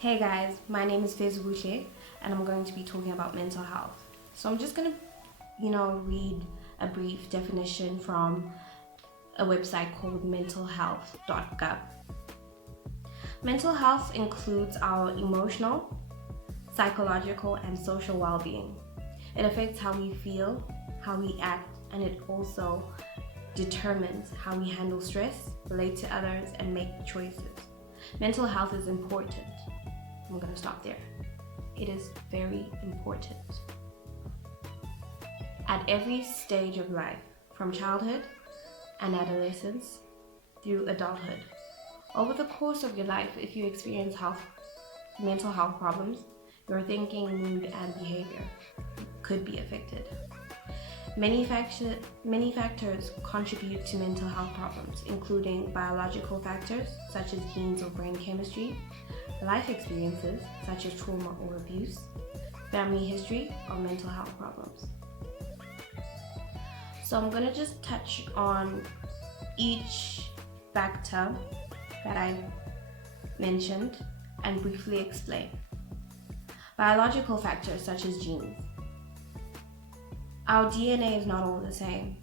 Hey guys, my name is Fezubuhle and I'm going to be talking about mental health. So I'm just going to, read a brief definition from a website called mentalhealth.gov. Mental health includes our emotional, psychological, and social well-being. It affects how we feel, how we act, and it also determines how we handle stress, relate to others, and make choices. Mental health is important. I'm going to stop there. It is very important. At every stage of life, from childhood and adolescence through adulthood. Over the course of your life, if you experience mental health problems, your thinking, mood, and behavior could be affected. Many factors contribute to mental health problems, including biological factors such as genes or brain chemistry, life experiences such as trauma or abuse, family history, or mental health problems. So I'm going to just touch on each factor that I mentioned and briefly explain. Biological factors such as genes. Our DNA is not all the same,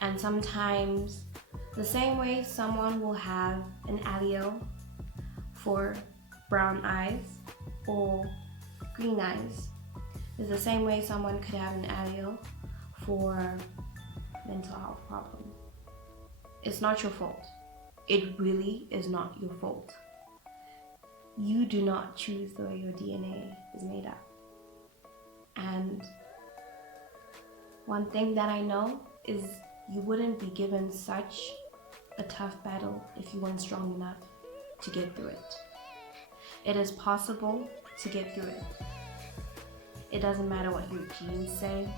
and sometimes the same way someone will have an allele for brown eyes or green eyes is the same way someone could have an allele for mental health problems. It's not your fault. It really is not your fault. You do not choose the way your DNA is made up. And one thing that I know is you wouldn't be given such a tough battle if you weren't strong enough to get through it. It is possible to get through it. It doesn't matter what your genes say.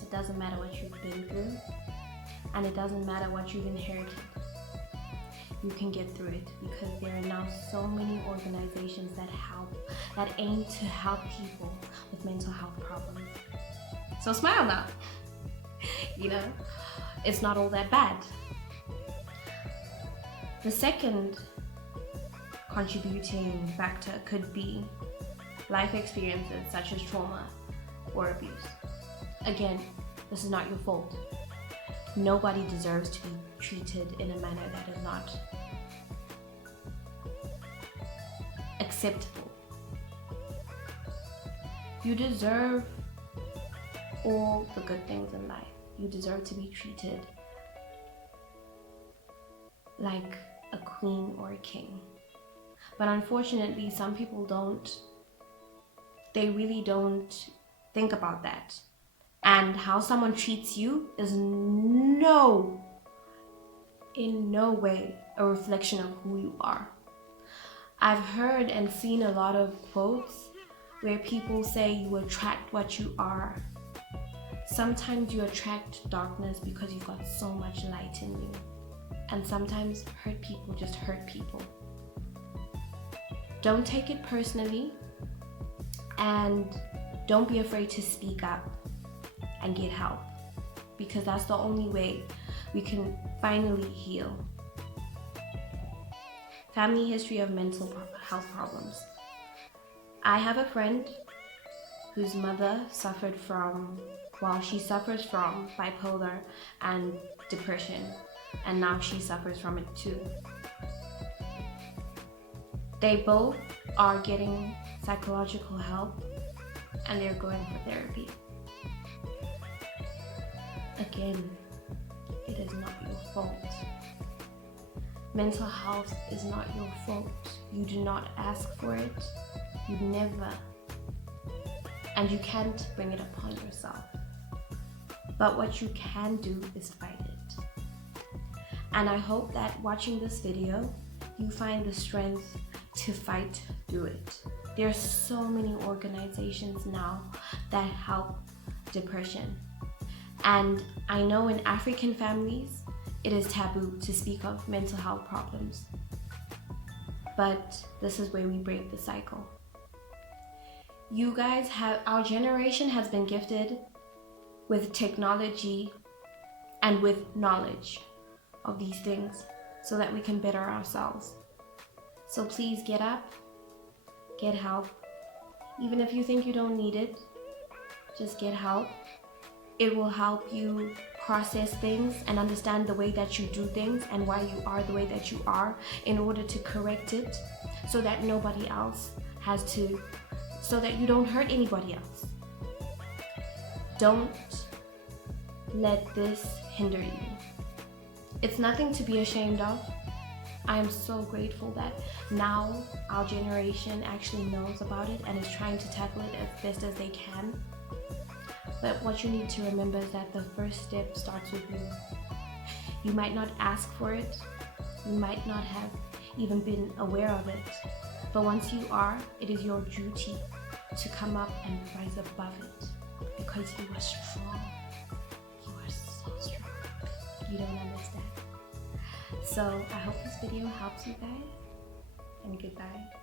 It doesn't matter what you've been through. And it doesn't matter what you've inherited. You can get through it because there are now so many organizations that aim to help people with mental health problems. So smile now. It's not all that bad. The second contributing factor could be life experiences such as trauma or abuse. Again, this is not your fault. Nobody deserves to be treated in a manner that is not acceptable. You deserve all the good things in life. You deserve to be treated like a queen or a king. But unfortunately, some people they really don't think about that. And how someone treats you is in no way a reflection of who you are. I've heard and seen a lot of quotes where people say you attract what you are. Sometimes you attract darkness because you've got so much light in you. And sometimes hurt people just hurt people. Don't take it personally, and don't be afraid to speak up and get help, because that's the only way we can finally heal. Family history of mental health problems. I have a friend whose mother suffers from bipolar and depression, and now she suffers from it too. They both are getting psychological help and they're going for therapy. Again, it is not your fault. Mental health is not your fault. You do not ask for it. You never. And you can't bring it upon yourself. But what you can do is fight it. And I hope that watching this video, you find the strength to fight through it. There are so many organizations now that help depression. And I know in African families, it is taboo to speak of mental health problems. But this is where we break the cycle. Our generation has been gifted with technology and with knowledge of these things so that we can better ourselves. So please get up, Get help. Even if you think you don't need it, just get help. It will help you process things and understand the way that you do things and why you are the way that you are, in order to correct it so that nobody else has to, so that you don't hurt anybody else. Don't let this hinder you. It's nothing to be ashamed of. I am so grateful that now our generation actually knows about it and is trying to tackle it as best as they can. But what you need to remember is that the first step starts with you. You might not ask for it. You might not have even been aware of it. But once you are, it is your duty to come up and rise above it, because you are strong. You are so strong. You don't understand. So I hope this video helps you guys, and goodbye.